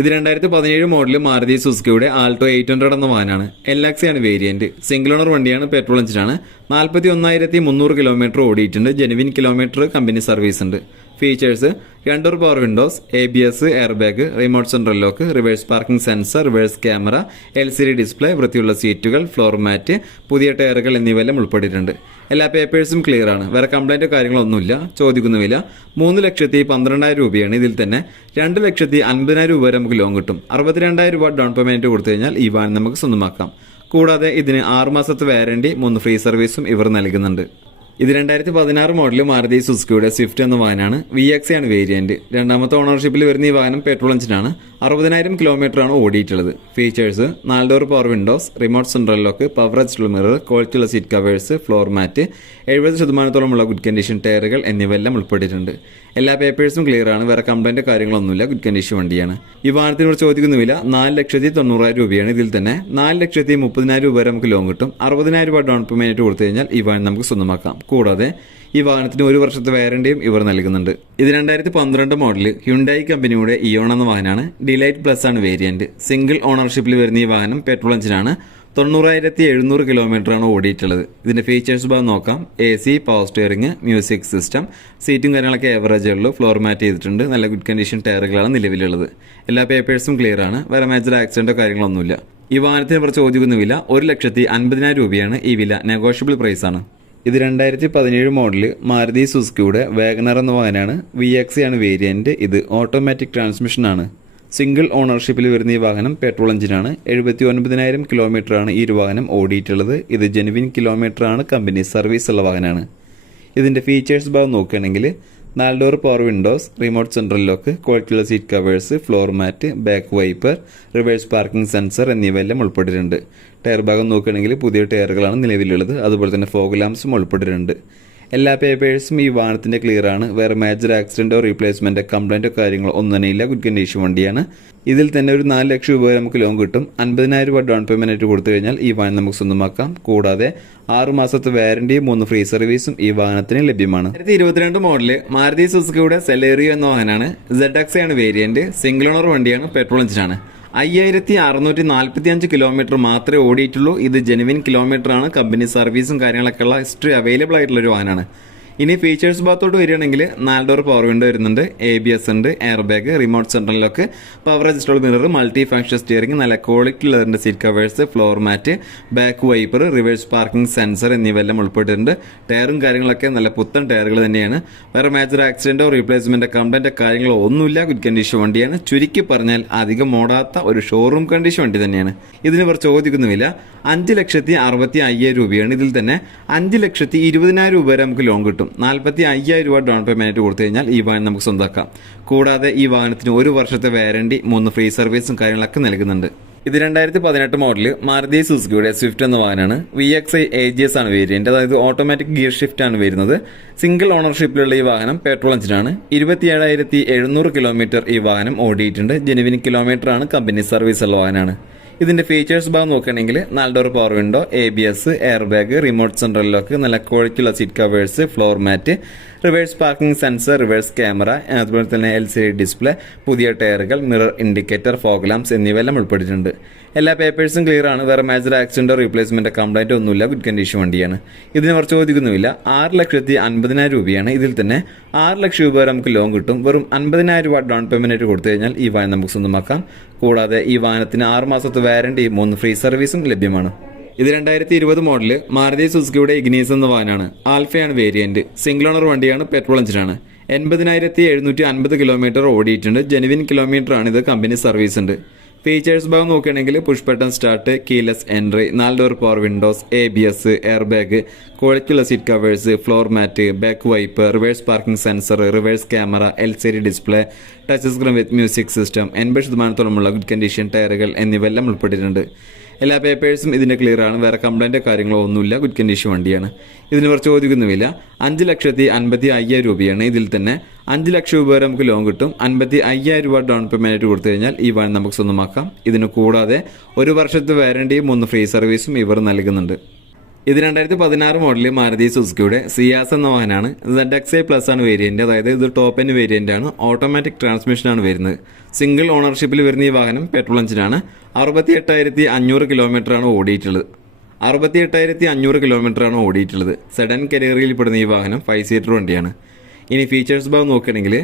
ഇത് രണ്ടായിരത്തി പതിനേഴ് മോഡൽ മാരുതി സുസുക്കിയുടെ ആൾട്ടോ എയ്റ്റ് ഹൺഡ്രഡ് എന്ന എൽ ആണ് വേരിയന്റ് സിംഗിൾ ഓണർ വണ്ടിയാണ് പെട്രോൾ എഞ്ചിനാണ് നാൽപ്പത്തി ഒന്നായിരത്തി മുന്നൂറ് കിലോമീറ്റർ ഓടിയിട്ടുണ്ട്. ജെനുവിൻ കിലോമീറ്റർ കമ്പനി സർവീസ് ഉണ്ട്. Features രണ്ടൂർ power windows A B S air bag remote central lock reverse parking sensor reverse camera L C D display വൃത്തിയുള്ള സീറ്റുകൾ ഫ്ലോർ മാറ്റ് പുതിയ ടയറുകൾ എന്നിവയെല്ലാം ഉൾപ്പെട്ടിട്ടുണ്ട്. എല്ലാ പേപ്പേഴ്സും ക്ലിയർ ആണ്. വേറെ കംപ്ലൈന്റോ കാര്യങ്ങളൊന്നുമില്ല ചോദിക്കുന്നുമില്ല മൂന്ന് ലക്ഷത്തി പന്ത്രണ്ടായിരം രൂപയാണ്. ഇതിൽ തന്നെ രണ്ട് ലക്ഷത്തി അൻപതിനായിരം രൂപ വരെ നമുക്ക് ലോൺ കിട്ടും. അറുപത്തിരണ്ടായിരം രൂപ ഡൗൺ പേയ്മെന്റ് കൊടുത്തു കഴിഞ്ഞാൽ ഈ വാൻ നമുക്ക് സ്വന്തമാക്കാം. കൂടാതെ ഇതിന് ആറുമാസത്തെ വാരണ്ടി മൂന്ന് ഫ്രീ സർവീസും ഇവർ നൽകുന്നുണ്ട്. ഇത് രണ്ടായിരത്തി പതിനാറ് മോഡൽ മാരുതി സുസുക്കിയുടെ സ്വിഫ്റ്റ് എന്ന വാഹനമാണ്. വി എക്സ് ആണ് വേരിയന്റ് രണ്ടാമത്തെ ഓണർഷിപ്പിൽ വരുന്ന ഈ വാഹനം പെട്രോൾ എഞ്ചിനാണ് അറുപതിനായിരം ആണ് ഓടിയിട്ടുള്ളത്. ഫീച്ചേഴ്സ് നാല് door power windows remote central lock power adjustable mirror ക്വാളിറ്റിയുള്ള സീറ്റ് കവേഴ്സ് ഫ്ലോർ മാറ്റ് എഴുപത് ശതമാനത്തോളമുള്ള ഗുഡ് കണ്ടീഷൻ ടയറുകൾ എന്നിവയെല്ലാം ഉൾപ്പെട്ടിട്ടുണ്ട്. എല്ലാ പേപ്പേഴ്സും ക്ലിയർ ആണ്. വേറെ കംപ്ലൈന്റ് കാര്യങ്ങളൊന്നുമില്ല. ഗുഡ് കണ്ടീഷൻ വണ്ടിയാണ്. ഈ വാഹനത്തിനോട് വില നാല് ലക്ഷത്തി തൊണ്ണൂറായിരം രൂപയാണ് ഇതിൽ തന്നെ. നാല് ലക്ഷത്തി മുപ്പതിനായിരം രൂപ വരെ നമുക്ക് ലോൺ കിട്ടും. അറുപതിനായിരം രൂപ ഡൗൺ പേയ്മെന്റ് കൊടുത്തു കഴിഞ്ഞാൽ ഈ വാഹനം നമുക്ക് സ്വന്തമാക്കാം. കൂടാതെ ഈ വാഹനത്തിന് ഒരു വർഷത്തെ വാറണ്ടിയും ഇവർ നൽകുന്നുണ്ട്. ഇത് രണ്ടായിരത്തി പന്ത്രണ്ട് മോഡൽ ഹ്യുണ്ടായി കമ്പനിയുടെ ഇയോൺ എന്ന വാഹനമാണ്. ഡിലൈറ്റ് പ്ലസ് ആണ് വേരിയന്റ് സിംഗിൾ ഓണർഷിപ്പിൽ വരുന്ന ഈ വാഹനം പെട്രോൾ എഞ്ചിനാണ് തൊണ്ണൂറായിരത്തി എഴുന്നൂറ് കിലോമീറ്റർ ആണ് ഓടിയിട്ടുള്ളത്. ഇതിന്റെ ഫീച്ചേഴ്സ് ഭാഗം നോക്കാം. A C power steering music system സീറ്റും കാര്യങ്ങളൊക്കെ ഏവറേജ് ഉള്ളൂ. ഫ്ലോർ മാറ്റ് ചെയ്തിട്ടുണ്ട്. നല്ല ഗുഡ് കണ്ടീഷൻ ടയറുകളാണ് നിലവിലുള്ളത്. എല്ലാ പേപ്പേഴ്സും ക്ലിയർ ആണ്. വേറെ മേജർ ആക്സിഡന്റോ കാര്യങ്ങളൊന്നുമില്ല. ഈ വാഹനത്തിന് കുറച്ച് ചോദിക്കുന്ന വില ഒരു ലക്ഷത്തി അൻപതിനായിരം രൂപയാണ് ഈ വില. നെഗോഷ്യബിൾ പ്രൈസ് ആണ്. ഇത് രണ്ടായിരത്തി പതിനേഴ് മോഡൽ മാരുതി സുസുക്കിയുടെ വേഗനർ എന്ന വാഹനമാണ് വി എക്സി ആണ് വേരിയന്റ് ഇത് ഓട്ടോമാറ്റിക് ട്രാൻസ്മിഷൻ ആണ്. സിംഗിൾ ഓണർഷിപ്പിൽ വരുന്ന ഈ വാഹനം പെട്രോൾ എഞ്ചിനാണ്. എഴുപത്തി ഒൻപതിനായിരം കിലോമീറ്റർ ആണ് ഈ ഒരു വാഹനം ഓടിയിട്ടുള്ളത്. ഇത് ജെനുവിൻ കിലോമീറ്റർ ആണ് കമ്പനി സർവീസ് ഉള്ള വാഹനമാണ്. ഇതിന്റെ ഫീച്ചേഴ്സ് ഭാഗം നോക്കുകയാണെങ്കിൽ നാല് door power windows remote central lock ക്വാളിറ്റിയുള്ള seat covers floor mat back wiper reverse parking sensor എന്നിവയെല്ലാം ഉൾപ്പെട്ടിട്ടുണ്ട്. ടയർ ഭാഗം നോക്കുകയാണെങ്കിൽ പുതിയ ടയറുകളാണ് നിലവിലുള്ളത്. അതുപോലെ തന്നെ ഫോഗ് ലാംസും ഉൾപ്പെട്ടിട്ടുണ്ട്. എല്ലാ പേപ്പേഴ്സും ഈ വാഹനത്തിന്റെ ക്ലിയർ ആണ്. വേറെ മേജർ ആക്സിഡന്റോ റീപ്ലേസ്മെന്റോ കംപ്ലൈന്റോ കാര്യങ്ങളോ ഒന്നും തന്നെ ഇല്ല. ഗുഡ് കണ്ടീഷൻ വണ്ടിയാണ്. ഇതിൽ തന്നെ ഒരു നാല് ലക്ഷം രൂപ നമുക്ക് ലോൺ കിട്ടും. അൻപതിനായിരം രൂപ ഡൗൺ പേയ്മെന്റ് ആയിട്ട് കൊടുത്തു കഴിഞ്ഞാൽ ഈ വാഹനം നമുക്ക് സ്വന്തമാക്കാം. കൂടാതെ ആറ് മാസത്തെ മൂന്ന് ഫ്രീ സർവീസും ഈ വാഹനത്തിന് ലഭ്യമാണ്. ഇരുപത്തിരണ്ട് മോഡൽ മാരുതി സുസുക്കിയുടെ സെലേറിയോ എന്ന വാഹനമാണ്. സെഡ് എക്സ് ആണ് വേരിയന്റ് സിംഗിൾ ഓണർ വണ്ടിയാണ്. പെട്രോൾ എഞ്ചിനാണ് അയ്യായിരത്തി അറുന്നൂറ്റി നാൽപ്പത്തി അഞ്ച് കിലോമീറ്റർ മാത്രമേ ഓടിയിട്ടുള്ളൂ. ഇത് ജെനുവിൻ കിലോമീറ്റർ ആണ്. കമ്പനി സർവീസും കാര്യങ്ങളൊക്കെ ഉള്ള ഹിസ്റ്ററി അവൈലബിൾ ആയിട്ടുള്ള ഒരു വാഹനമാണ്. ഇനി ഫീച്ചേഴ്സ് ഭാഗത്തോട്ട് വരികയാണെങ്കിൽ നാല് ഡോർ പവർ വിൻഡോ വരുന്നുണ്ട് എ ബി എസ് ഉണ്ട് air bag remote central lock power adjustable mirror multi function steering നല്ല quality ലെതറിന്റെ seat covers floor mat back wiper reverse parking sensor എന്നിവയെല്ലാം ഉൾപ്പെട്ടിട്ടുണ്ട്. ടയറും കാര്യങ്ങളൊക്കെ നല്ല പുത്തൻ ടയറുകൾ തന്നെയാണ്. വേറെ മേജർ ആക്സിഡന്റോ റീപ്ലേസ്മെന്റോ കംപ്ലൈന്റോ കാര്യങ്ങളോ ഒന്നുമില്ല. ഗുഡ് കണ്ടീഷൻ വണ്ടിയാണ്. ചുരുക്കി പറഞ്ഞാൽ അധികം ഓടാത്ത ഒരു ഷോറൂം കണ്ടീഷൻ വണ്ടി തന്നെയാണ്. ഇതിന് ഇവർ ചോദിക്കുന്നുമില്ല. അഞ്ച് ലക്ഷത്തി അറുപത്തി അയ്യായിരം രൂപയാണ് ഇതിൽ തന്നെ. അഞ്ച് ലക്ഷത്തി ഇരുപതിനായിരം രൂപ വരെ നമുക്ക് ലോൺ കിട്ടും. നാൽപ്പത്തി അയ്യായിരം രൂപ ഡൗൺ പേയ്മെന്റ് കൊടുത്തു കഴിഞ്ഞാൽ ഈ വാഹനം നമുക്ക് സ്വന്തമാക്കാം. കൂടാതെ ഈ വാഹനത്തിന് ഒരു വർഷത്തെ വാരണ്ടി മൂന്ന് ഫ്രീ സർവീസും കാര്യങ്ങളൊക്കെ നൽകുന്നുണ്ട്. ഇത് രണ്ടായിരത്തി പതിനെട്ട് മോഡൽ മാരുതി സുസുക്കിയുടെ സ്വിഫ്റ്റ് എന്ന വാഹനമാണ്. V X I A G S ആണ് വേരിയന്റ് അതായത് ഓട്ടോമാറ്റിക് ഗിയർ ഷിഫ്റ്റ് ആണ് വരുന്നത്. സിംഗിൾ ഓണർഷിപ്പിലുള്ള ഈ വാഹനം പെട്രോൾ എഞ്ചിനാണ് ഇരുപത്തിയേഴായിരത്തി എഴുന്നൂറ് കിലോമീറ്റർ ഈ വാഹനം ഓടിയിട്ടുണ്ട്. ജെനുവിൻ കിലോമീറ്റർ ആണ് കമ്പനി സർവീസ് ഉള്ള വാഹനമാണ്. ഇതിന്റെ ഫീച്ചേഴ്സ് ഭാഗം നോക്കുകയാണെങ്കിൽ നാല് door power window A B S air bag remote central lock നല്ല ക്വാളിറ്റിയുള്ള seat covers floor mat reverse parking sensor reverse camera അതുപോലെ തന്നെ എൽ സി ഡി ഡിസ്പ്ലേ പുതിയ ടയറുകൾ മിറർ ഇൻഡിക്കേറ്റർ ഫോഗ് ലാംസ് എന്നിവയെല്ലാം ഉൾപ്പെട്ടിട്ടുണ്ട് എല്ലാ പേപ്പേഴ്സും ക്ലിയർ ആണ്. വേറെ മേജർ ആക്സിഡന്റോ റീപ്ലേസ്മെന്റ് കംപ്ലൈന്റോ ഒന്നുമില്ല. ഗുഡ് കണ്ടീഷൻ വണ്ടിയാണ്. ഇതിന് അവർ ചോദിക്കുന്നുമില്ല. ആറ് ലക്ഷത്തി അൻപതിനായിരം രൂപയാണ്. ഇതിൽ തന്നെ ആറ് ലക്ഷം രൂപ നമുക്ക് ലോൺ കിട്ടും. വെറും അൻപതിനായിരം രൂപ ഡൗൺ പേയ്മെന്റ് കൊടുത്തു കഴിഞ്ഞാൽ ഈ വാഹനം നമുക്ക് സ്വന്തമാക്കാം. കൂടാതെ ഈ വാഹനത്തിന് ആറ് മാസത്തെ വാറണ്ടി മൂന്ന് ഫ്രീ സർവീസും ലഭ്യമാണ്. ഇത് രണ്ടായിരത്തി ഇരുപത് മോഡൽ മാരുതി സുസുക്കിയുടെ ഇഗ്നീസ് എന്ന വാഹനമാണ് ആൽഫയാണ് വേരിയന്റ്. സിംഗിൾ ഓണർ വണ്ടിയാണ് പെട്രോൾ എഞ്ചിനാണ്. എൺപതിനായിരത്തി എഴുന്നൂറ്റി അൻപത് കിലോമീറ്റർ ഓടിയിട്ടുണ്ട്. ജെനുവിൻ കിലോമീറ്റർ ആണ് ഇത് കമ്പനി സർവീസ് ഉണ്ട് ഫീച്ചേഴ്സ് ഭാഗം നോക്കുകയാണെങ്കിൽ push button start keyless entry നാല് door power windows A B S air bag ക്വാളിറ്റിയുള്ള seat covers floor mat back wipe reverse parking sensor reverse camera L C D display touch screen with music system എൺപത് ശതമാനത്തോളമുള്ള good condition ടയറുകൾ എന്നിവയെല്ലാം ഉൾപ്പെട്ടിട്ടുണ്ട്. എല്ലാ പേപ്പേഴ്സും ഇതിന്റെ clear ആണ്. വേറെ കംപ്ലൈന്റോ കാര്യങ്ങളോ ഒന്നുമില്ല. ഗുഡ് കണ്ടീഷൻ വണ്ടിയാണ്. ഇതിന് ഇവർ ചോദിക്കുന്നുമില്ല അഞ്ച് ലക്ഷത്തി അൻപത്തി അയ്യായിരം രൂപയാണ്. ഇതിൽ തന്നെ അഞ്ച് ലക്ഷം രൂപ വരെ നമുക്ക് ലോൺ കിട്ടും. അൻപത്തി അയ്യായിരം രൂപ ഡൗൺ പേയ്മെന്റ് ആയിട്ട് കൊടുത്തു കഴിഞ്ഞാൽ ഈ വാഹനം നമുക്ക് സ്വന്തമാക്കാം. ഇതിന് കൂടാതെ ഒരു വർഷത്തെ വാരണ്ടിയും മൂന്ന് ഫ്രീ സർവീസും ഇവർ നൽകുന്നുണ്ട്. ഇത് രണ്ടായിരത്തി പതിനാറ് മോഡലിൽ മാരുതി സുസുക്കിയുടെ സിയാസ് എന്ന വാഹനമാണ്. സെഡ് എക്സ് ഐ പ്ലസ് ആണ് വേരിയന്റ് അതായത് ഇത് ടോപ്പ് എൻ വേരിയന്റ് ആണ്. ഓട്ടോമാറ്റിക് ട്രാൻസ്മിഷൻ ആണ് വരുന്നത്. സിംഗിൾ ഓണർഷിപ്പിൽ വരുന്ന ഈ വാഹനം പെട്രോൾ എഞ്ചിനാണ് അറുപത്തി എട്ടായിരത്തി അഞ്ഞൂറ് കിലോമീറ്റർ ആണ് ഓടിയിട്ടുള്ളത്. അറുപത്തി എട്ടായിരത്തി അഞ്ഞൂറ് കിലോമീറ്റർ ആണ് ഓടിയിട്ടുള്ളത്. സെഡൻ കരിയറിൽ പെടുന്ന ഈ വാഹനം ഫൈവ് സീറ്റർ വണ്ടിയാണ്. ഇനി ഫീച്ചേഴ്സ് ഭാഗം നോക്കുകയാണെങ്കിൽ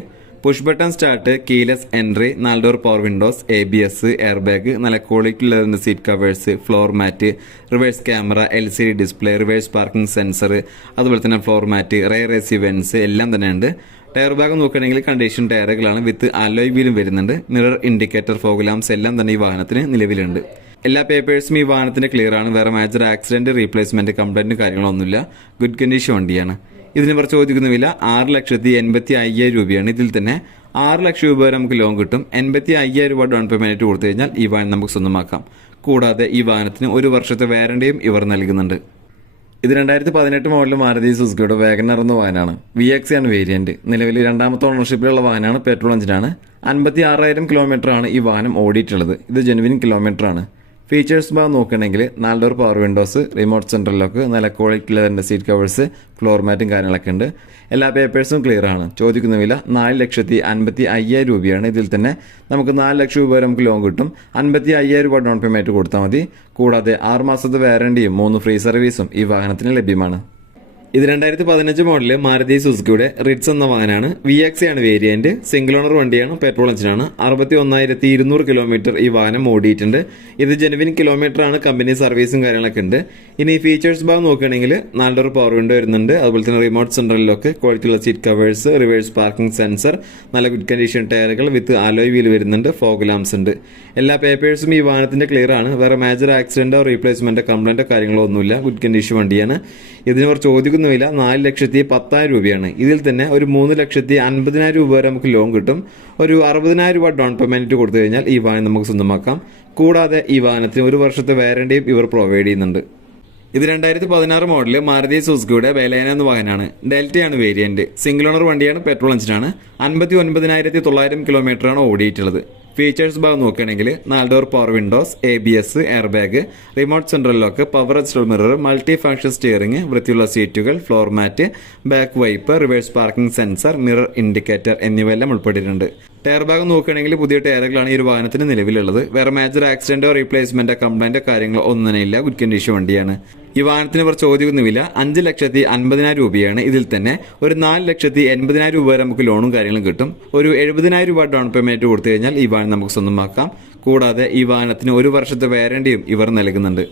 push button start keyless entry നാല് door power windows A B S air bag നല്ല ക്വാളിറ്റി ഉള്ള seat covers floor mat reverse camera L C D display reverse parking sensor അതുപോലെ തന്നെ floor mat rear A vents എല്ലാം തന്നെ ഉണ്ട് tyre ഭാഗം നോക്കുകയാണെങ്കിൽ കണ്ടീഷൻ ടയറുകളാണ് വിത്ത് അലോയ് വീലും വരുന്നുണ്ട്. മിറർ ഇൻഡിക്കേറ്റർ ഫോഗ്ലാംസ് എല്ലാം തന്നെ ഈ വാഹനത്തിന് നിലവിലുണ്ട്. എല്ലാ പേപ്പേഴ്സും ഈ വാഹനത്തിന് ക്ലിയർ ആണ്. വേറെ മേജർ ആക്സിഡന്റ് റീപ്ലേസ്മെന്റ് കംപ്ലൈന്റ് കാര്യങ്ങളൊന്നുമില്ല. ഗുഡ് കണ്ടീഷൻ വണ്ടിയാണ്. ഇതിന് ഇവർ ചോദിക്കുന്നുമില്ല. ആറ് ലക്ഷത്തി എൺപത്തി അയ്യായിരം രൂപയാണ്. ഇതിൽ തന്നെ ആറ് ലക്ഷം രൂപ വരെ നമുക്ക് ലോൺ കിട്ടും. എൺപത്തി അയ്യായിരം രൂപ ഡൗൺ പേയ്മെന്റ് കൊടുത്തു കഴിഞ്ഞാൽ ഈ വാഹനം നമുക്ക് സ്വന്തമാക്കാം. കൂടാതെ ഈ വാഹനത്തിന് ഒരു വർഷത്തെ വാറണ്ടിയും ഇവർ നൽകുന്നുണ്ട്. ഇത് രണ്ടായിരത്തി പതിനെട്ട് മോഡൽ മാരുതി സുസുക്കിയുടെ വാഗനർ എന്ന വാഹനമാണ്. വി എക്സ് ആണ് വേരിയന്റ് നിലവിൽ രണ്ടാമത്തെ ഓണർഷിപ്പിലുള്ള വാഹനമാണ്. പെട്രോൾ എഞ്ചിനാണ് അൻപത്തി ആറായിരം കിലോമീറ്റർ ആണ് ഈ വാഹനം ഓടിയിട്ടുള്ളത്. ഇത് ജെനുവിൻ കിലോമീറ്റർ ആണ്. ഫീച്ചേഴ്സ് ഭാഗം നോക്കുകയാണെങ്കിൽ door power windows remote central lock നല്ല ക്വാളിറ്റി ലെതറിന്റെ സീറ്റ് കവേഴ്സ് ഫ്ലോർ മാറ്റും കാര്യങ്ങളൊക്കെ ഉണ്ട്. എല്ലാ പേപ്പേഴ്സും ക്ലിയർ ആണ്. ചോദിക്കുന്ന വില നാല് ലക്ഷത്തി അൻപത്തി അയ്യായിരം രൂപയാണ്. ഇതിൽ തന്നെ നമുക്ക് നാല് ലക്ഷം രൂപ വരെ നമുക്ക് ലോൺ കിട്ടും. അൻപത്തി അയ്യായിരം രൂപ ഡൗൺ പേയ്മെന്റ് കൊടുത്താൽ മതി. കൂടാതെ ആറ് മാസത്തെ വാറണ്ടിയും മൂന്ന് ഫ്രീ സർവീസും ഈ വാഹനത്തിന് ലഭ്യമാണ്. ഇത് രണ്ടായിരത്തി പതിനഞ്ച് മോഡൽ മാരുതി സുസുക്കിയുടെ റിറ്റ്സ് എന്ന വാഹനമാണ്. വി എക്സ് ആണ് വേരിയന്റ് സിംഗിൾ ഓണർ വണ്ടിയാണ്. പെട്രോൾ എഞ്ചിനാണ് അറുപത്തി ഒന്നായിരത്തി ഇരുന്നൂറ് കിലോമീറ്റർ ഈ വാഹനം ഓടിയിട്ടുണ്ട്. ഇത് ജെനുവിൻ കിലോമീറ്റർ ആണ്. കമ്പനി സർവീസും കാര്യങ്ങളൊക്കെ ഉണ്ട്. ഇനി ഫീച്ചേഴ്സ് ഭാഗം നോക്കുകയാണെങ്കിൽ ഡോർ പവർ വിൻഡോ വരുന്നുണ്ട്. അതുപോലെ തന്നെ റിമോട്ട് സെൻട്രലിലൊക്കെ ക്വാളിറ്റിയുള്ള seat covers reverse parking sensor നല്ല ഗുഡ് കണ്ടീഷൻ ടയറുകൾ വിത്ത് അലോയ് വീൽ വരുന്നുണ്ട്. ഫോഗ് ലാംസ് ഉണ്ട്. എല്ലാ പേപ്പേഴ്സും ഈ വാഹനത്തിന്റെ ക്ലിയർ ആണ്. വേറെ മേജർ ആക്സിഡന്റോ റീപ്ലേസ്മെന്റോ കംപ്ലൈന്റോ കാര്യങ്ങളോ ഒന്നുമില്ല. ഗുഡ് കണ്ടീഷൻ വണ്ടിയാണ്. ഇതിന് ഒരു ചോദിക്കുന്ന വില നാല് ലക്ഷത്തി പത്തായിരം രൂപയാണ്. ഇതിൽ തന്നെ ഒരു മൂന്ന് ലക്ഷത്തി അൻപതിനായിരം രൂപ വരെ നമുക്ക് ലോൺ കിട്ടും. ഒരു അറുപതിനായിരം രൂപ ഡൗൺ പേയ്മെന്റ് കൊടുത്തു കഴിഞ്ഞാൽ ഈ വാഹനം നമുക്ക് സ്വന്തമാക്കാം. കൂടാതെ ഈ വാഹനത്തിന് ഒരു വർഷത്തെ വാറണ്ടിയും ഇവർ പ്രൊവൈഡ് ചെയ്യുന്നുണ്ട്. ഇത് രണ്ടായിരത്തി പതിനാറ് മോഡൽ മാരുതി സുസുക്കിയുടെ വേലേന എന്ന വാഹനമാണ്. ഡെൽറ്റയാണ് വേരിയന്റ്. സിംഗിൾ ഓണർ വണ്ടിയാണ് പെട്രോൾ എഞ്ചിനാണ്. അൻപത്തി ഒൻപതിനായിരത്തി തൊള്ളായിരം കിലോമീറ്ററാണ് ഓടിയിട്ടുള്ളത്. ഫീച്ചേഴ്സ് ഭാഗം നോക്കുകയാണെങ്കിൽ നാല് door power windows A B S air bag remote central lock power adjustable mirror multi function steering വൃത്തിയുള്ള സീറ്റുകൾ floor mat back wipe reverse parking sensor mirror indicator എന്നിവയെല്ലാം ഉൾപ്പെട്ടിട്ടുണ്ട്. ടയർ ഭാഗം നോക്കുകയാണെങ്കിൽ പുതിയ ടയറുകളാണ് ഈ ഒരു വാഹനത്തിന് നിലവിലുള്ളത്. വേറെ മേജർ ആക്സിഡന്റോ റീപ്ലേസ്മെന്റോ കംപ്ലൈന്റോ കാര്യങ്ങളോ ഒന്നും തന്നെ ഇല്ല ഗുഡ് കണ്ടീഷൻ വണ്ടിയാണ്. ഈ വാഹനത്തിന് ഇവർ ചോദ്യമൊന്നുമില്ല. അഞ്ച് ലക്ഷത്തി അൻപതിനായിരം രൂപയാണ് ഇതിൽ തന്നെ. ഒരു നാല് ലക്ഷത്തി എൺപതിനായിരം രൂപ വരെ നമുക്ക് ലോണും കാര്യങ്ങളും കിട്ടും. ഒരു എഴുപതിനായിരം രൂപ ഡൗൺ പേയ്മെന്റ് കൊടുത്തു കഴിഞ്ഞാൽ ഈ വാഹനം നമുക്ക് സ്വന്തമാക്കാം. കൂടാതെ ഈ വാഹനത്തിന് ഒരു വർഷത്തെ വാരണ്ടിയും ഇവർ നൽകുന്നുണ്ട്.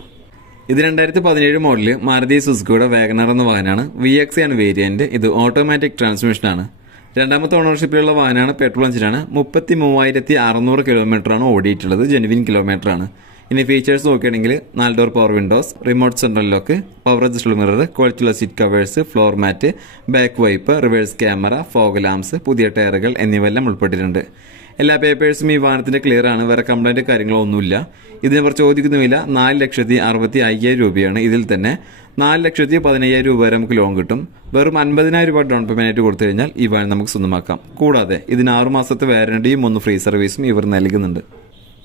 ഇത് രണ്ടായിരത്തി പതിനേഴ് മോഡലിൽ മാരുതി സുസുക്കിയുടെ വാഗനർ എന്ന വാഹനമാണ്. വി എക്സ് ആണ് വേരിയന്റ് ഇത് ഓട്ടോമാറ്റിക് ട്രാൻസ്മിഷനാണ് രണ്ടാമത്തെ ഓണർഷിപ്പിലുള്ള വാഹനമാണ് പെട്രോൾ എഞ്ചിനാണ് മുപ്പത്തി മൂവായിരത്തി അറുന്നൂറ് കിലോമീറ്റർ ആണ് ഓടിയിട്ടുള്ളത്. ജെനുവിൻ കിലോമീറ്റർ ആണ് ഇനി ഫീച്ചേഴ്സ് നോക്കുകയാണെങ്കിൽ നാല് door power windows remote central lock power adjustable mirror ക്വാളിറ്റിയുള്ള seat covers floor mat back wipe reverse camera fog lamps പുതിയ ടയറുകൾ എന്നിവയെല്ലാം ഉൾപ്പെട്ടിട്ടുണ്ട്. എല്ലാ പേപ്പേഴ്സും ഈ വാഹനത്തിന്റെ ക്ലിയർ ആണ്. വേറെ കംപ്ലൈന്റ് കാര്യങ്ങളോ ഒന്നുമില്ല ഇതിനെ ഇവർ ചോദിക്കുന്ന വില നാല് ലക്ഷത്തി അറുപത്തി അയ്യായിരം രൂപയാണ് ഇതിൽ തന്നെ നാല് ലക്ഷത്തി പതിനയ്യായിരം രൂപ വരെ നമുക്ക് ലോൺ കിട്ടും. വെറും അൻപതിനായിരം രൂപ ഡൗൺ പേയ്മെന്റ് കൊടുത്തു കഴിഞ്ഞാൽ ഈ വാഹനം നമുക്ക് സ്വന്തമാക്കാം. കൂടാതെ ഇതിന് ആറു മാസത്തെ വാരണ്ടിയും ഒന്ന് ഫ്രീ സർവീസും ഇവർ നൽകുന്നുണ്ട്.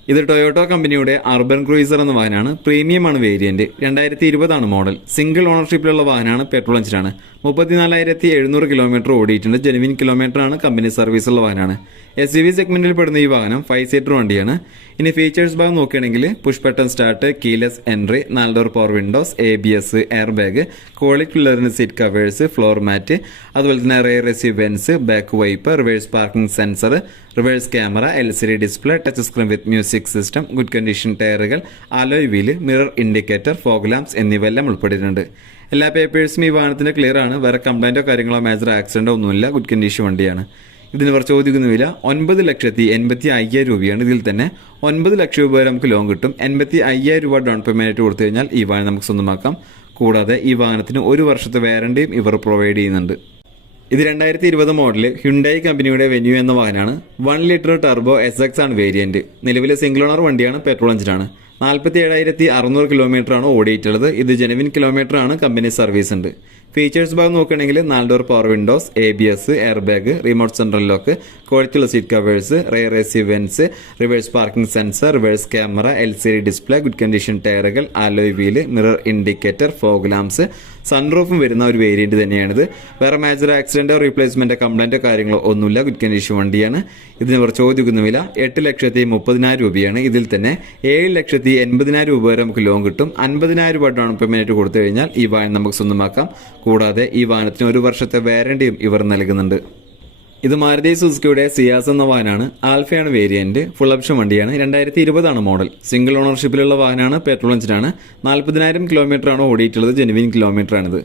ഇത് ടൊയോട്ടോ കമ്പനിയുടെ അർബൻ ക്രൂയിസർ എന്ന വാഹനമാണ്. പ്രീമിയമാണ് വേരിയന്റ് രണ്ടായിരത്തി ഇരുപതാണ് മോഡൽ സിംഗിൾ ഓണർഷിപ്പിലുള്ള വാഹനമാണ്. പെട്രോൾ എഞ്ചിനാണ് മുപ്പത്തിനാലായിരത്തി എഴുന്നൂറ് കിലോമീറ്റർ ഓടിയിട്ടുണ്ട്. ജെനുവിൻ കിലോമീറ്റർ ആണ് കമ്പനി സർവീസുള്ള വാഹനമാണ്. എസ് യു വി സെഗ്മെന്റിൽ പെടുന്ന ഈ വാഹനം ഫൈവ് സീറ്റർ വണ്ടിയാണ്. ഇനി ഫീച്ചേഴ്സ് ഭാഗം നോക്കുകയാണെങ്കിൽ push button start keyless entry നാല് door power windows A B S air bag quality seat covers floor mat അതുപോലെ തന്നെ rear vents back wipe reverse parking sensor reverse camera L C D display touch screen with music system good condition ടയറുകൾ alloy wheel mirror indicator fog lamps എന്നിവയെല്ലാം ഉൾപ്പെട്ടിട്ടുണ്ട്. എല്ലാ പേപ്പേഴ്സും ഈ വാഹനത്തിന്റെ clear ആണ്. വേറെ കംപ്ലൈന്റോ കാര്യങ്ങളോ മേജർ ആക്സിഡന്റോ ഒന്നുമില്ല. ഗുഡ് കണ്ടീഷൻ വണ്ടിയാണ്. ഇതിന് ഇവർ ചോദിക്കുന്ന വില ഒൻപത് ലക്ഷത്തി എൺപത്തി അയ്യായിരം രൂപയാണ് ഇതിൽ തന്നെ. ഒൻപത് ലക്ഷം രൂപ വരെ നമുക്ക് ലോൺ കിട്ടും. എൺപത്തി അയ്യായിരം രൂപ ഡൗൺ പേയ്മെന്റ് കൊടുത്തു കഴിഞ്ഞാൽ ഈ വാഹനം നമുക്ക് സ്വന്തമാക്കാം. കൂടാതെ ഈ വാഹനത്തിന് ഒരു വർഷത്തെ വാറണ്ടിയും ഇവർ പ്രൊവൈഡ് ചെയ്യുന്നുണ്ട്. ഇത് രണ്ടായിരത്തി ഇരുപത് മോഡൽ ഹ്യുണ്ടായി കമ്പനിയുടെ വെന്യൂ എന്ന വാഹനമാണ്. One litre turbo S X ആണ് വേരിയന്റ് നിലവിലെ സിംഗിൾ ഓണർ വണ്ടിയാണ് പെട്രോൾ എഞ്ചിനാണ് നാൽപ്പത്തി ഏഴായിരത്തി അറുന്നൂറ് കിലോമീറ്റർ ആണ് ഓടിയിട്ടുള്ളത്. ഇത് ജെനുവിൻ കിലോമീറ്റർ ആണ് കമ്പനി സർവീസ് ഉണ്ട്. ഫീച്ചേഴ്സ് ഭാഗം നോക്കുകയാണെങ്കിൽ നാല് door power windows A B S air bag remote central lock ക്വാളിറ്റിയുള്ള seat covers rear A vents reverse parking sensor reverse camera L C D display good condition ടയറുകൾ alloy wheel mirror indicator fog lamps സൺറൂഫും വരുന്ന ഒരു variant തന്നെയാണിത്. വേറെ major ആക്സിഡന്റോ റീപ്ലേസ്മെന്റോ കംപ്ലൈന്റോ കാര്യങ്ങളോ ഒന്നുമില്ല. Good condition വണ്ടിയാണ്. ഇതിന് ഇവർ ചോദിക്കുന്ന വില എട്ട് ലക്ഷത്തി മുപ്പതിനായിരം രൂപയാണ്. ഇതിൽ തന്നെ ഏഴ് ലക്ഷത്തി എൺപതിനായിരം രൂപ വരെ നമുക്ക് ലോൺ കിട്ടും. അൻപതിനായിരം രൂപ ഡൗൺ പേയ്മെന്റ് കൊടുത്തു കഴിഞ്ഞാൽ ഈ വാഹനം നമുക്ക് സ്വന്തമാക്കാം. കൂടാതെ ഈ വാഹനത്തിന് ഒരു വർഷത്തെ വാരണ്ടിയും ഇവർ നൽകുന്നുണ്ട്. ഇത് മാരുതി സുസുക്കിയുടെ സിയാസ് എന്ന വാഹനമാണ്. ആൽഫയാണ് വേരിയന്റ്. ഫുൾ ഓപ്ഷൻ വണ്ടിയാണ്. രണ്ടായിരത്തി ഇരുപതാണ് മോഡൽ. സിംഗിൾ ഓണർഷിപ്പിലുള്ള വാഹനമാണ്. പെട്രോൾ എഞ്ചിനാണ്. നാൽപ്പതിനായിരം കിലോമീറ്റർ ആണ് ഓടിയിട്ടുള്ളത്. ജെനുവിൻ കിലോമീറ്റർ ആണിത്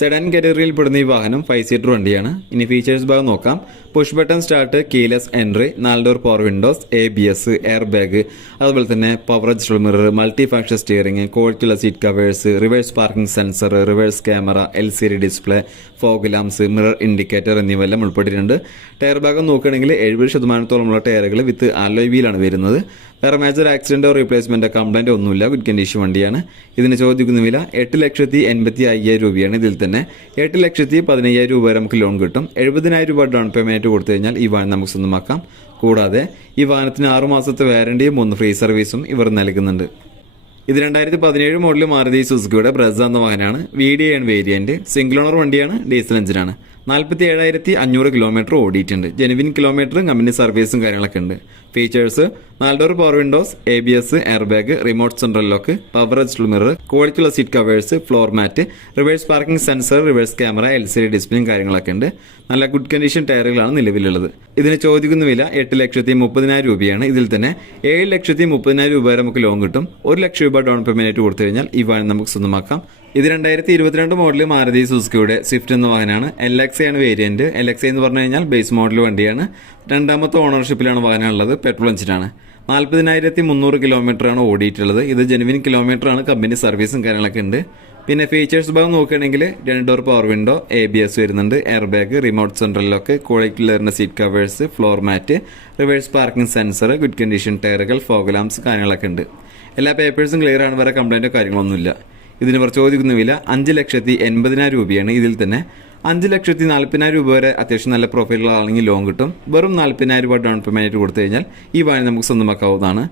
സെഡാൻ കാറ്റഗറിയിൽ പെടുന്ന ഈ വാഹനം ഫൈവ് സീറ്റർ വണ്ടിയാണ്. ഇനി ഫീച്ചേഴ്സ് ഭാഗം നോക്കാം. Push button start keyless entry നാല് door power windows A B S air bag അതുപോലെ തന്നെ power adjustable mirror multi function steering ക്വാളിറ്റിയുള്ള seat covers reverse parking sensor reverse camera L C D display fog lamps mirror indicator എന്നിവയെല്ലാം ഉൾപ്പെട്ടിട്ടുണ്ട്. Tyre ഭാഗം നോക്കുകയാണെങ്കിൽ എഴുപത് ശതമാനത്തോളമുള്ള ടയറുകൾ വിത്ത് ആലോയ് വീലാണ് വരുന്നത്. വേറെ മേജർ ആക്സിഡന്റോ റീപ്ലേസ്മെന്റോ കംപ്ലൈന്റോ ഒന്നുമില്ല. ഗുഡ് കണ്ടീഷൻ വണ്ടിയാണ്. ഇതിന് ചോദിക്കുന്ന വില എട്ട് ലക്ഷത്തി എൺപത്തി അയ്യായിരം രൂപയാണ്. ഇതിൽ തന്നെ എട്ട് ലക്ഷത്തി പതിനയ്യായിരം രൂപ വരെ നമുക്ക് ലോൺ കിട്ടും. എഴുപതിനായിരം രൂപ ഡൗൺ പേയ്മെന്റ് കൊടുത്തു കഴിഞ്ഞാൽ ഈ വാഹനം നമുക്ക് സ്വന്തമാക്കാം. കൂടാതെ ഈ വാഹനത്തിന് ആറു മാസത്തെ വാറണ്ടിയും ഒന്ന് ഫ്രീ സർവീസും ഇവർ നൽകുന്നുണ്ട്. ഇത് രണ്ടായിരത്തി പതിനേഴ് മോഡൽ മാരുതി സുസുക്കിയുടെ ബ്രസ എന്ന വാഹനമാണ് വി ഡി ആണ് വേരിയന്റ് സിംഗിൾ ഓണർ വണ്ടിയാണ്. ഡീസൽ എഞ്ചിനാണ് നാൽപ്പത്തി ഏഴായിരത്തി അഞ്ഞൂറ് കിലോമീറ്റർ ഓടിയിട്ടുണ്ട്. ജെനുവിൻ കിലോമീറ്ററും കമ്പനി സർവീസും കാര്യങ്ങളൊക്കെ ഉണ്ട്. ഫീച്ചേഴ്സ് നാല് door power windows A B S air bag remote central lock power adjustable mirror ക്വാളിറ്റിയുള്ള seat covers floor mat reverse parking sensor reverse camera L C D ഡിസ്പ്ലേയും കാര്യങ്ങളൊക്കെ ഉണ്ട്. നല്ല ഗുഡ് കണ്ടീഷൻ ടയറുകളാണ് നിലവിലുള്ളത്. ഇതിന് ചോദിക്കുന്ന വില എട്ട് ലക്ഷത്തി മുപ്പതിനായിരം രൂപയാണ്. ഇതിൽ തന്നെ ഏഴ് ലക്ഷത്തി മുപ്പതിനായിരം രൂപ വരെ നമുക്ക് ലോൺ കിട്ടും. ഒരു ലക്ഷം രൂപ ഡൗൺ പേയ്മെന്റ് കൊടുത്തു കഴിഞ്ഞാൽ ഈ വാഹനം നമുക്ക് സ്വന്തമാക്കാം. ഇത് രണ്ടായിരത്തി ഇരുപത്തിരണ്ട് മോഡൽ മാരുതി സുസുക്കിയുടെ സ്വിഫ്റ്റ് എന്ന വാഹനമാണ്. എൽ എക്സ് ആണ് വേരിയന്റ് എൽ എക്സ് എന്ന് പറഞ്ഞു കഴിഞ്ഞാൽ ബേസ് മോഡൽ വണ്ടിയാണ്. രണ്ടാമത്തെ ഓണർഷിപ്പിലാണ് വാഹനം ഉള്ളത് പെട്രോൾ എഞ്ചിനാണ്. നാൽപ്പതിനായിരത്തി മുന്നൂറ് കിലോമീറ്റർ ആണ് ഓടിയിട്ടുള്ളത്. ഇത് ജെനുവിൻ കിലോമീറ്റർ ആണ്. കമ്പനി സർവീസും കാര്യങ്ങളൊക്കെ ഉണ്ട്. പിന്നെ ഫീച്ചേഴ്സ് ഭാഗം നോക്കുകയാണെങ്കിൽ രണ്ട് door power window A B S വരുന്നുണ്ട്. Air bag remote central lock വരുന്ന seat covers floor mat reverse parking sensor good condition ടയറുകൾ ഫോഗ്ലാംസ് കാര്യങ്ങളൊക്കെ ഉണ്ട്. എല്ലാ പേപ്പേഴ്സും ക്ലിയർ ആണ്. വരെ കംപ്ലൈന്റോ കാര്യങ്ങളൊന്നുമില്ല. ഇതിന് ഇവർ ചോദിക്കുന്ന വില അഞ്ച് ലക്ഷത്തി എൺപതിനായിരം രൂപയാണ്. ഇതിൽ തന്നെ അഞ്ച് ലക്ഷത്തി നാൽപ്പതിനായിരം രൂപ വരെ അത്യാവശ്യം നല്ല പ്രൊഫൈലുകളാണെങ്കിൽ ലോൺ കിട്ടും. വെറും നാൽപ്പതിനായിരം രൂപ ഡൗൺ പേയ്മെന്റ് കൊടുത്തു കഴിഞ്ഞാൽ ഈ വാഹനം നമുക്ക് സ്വന്തമാക്കാവുന്നതാണ്.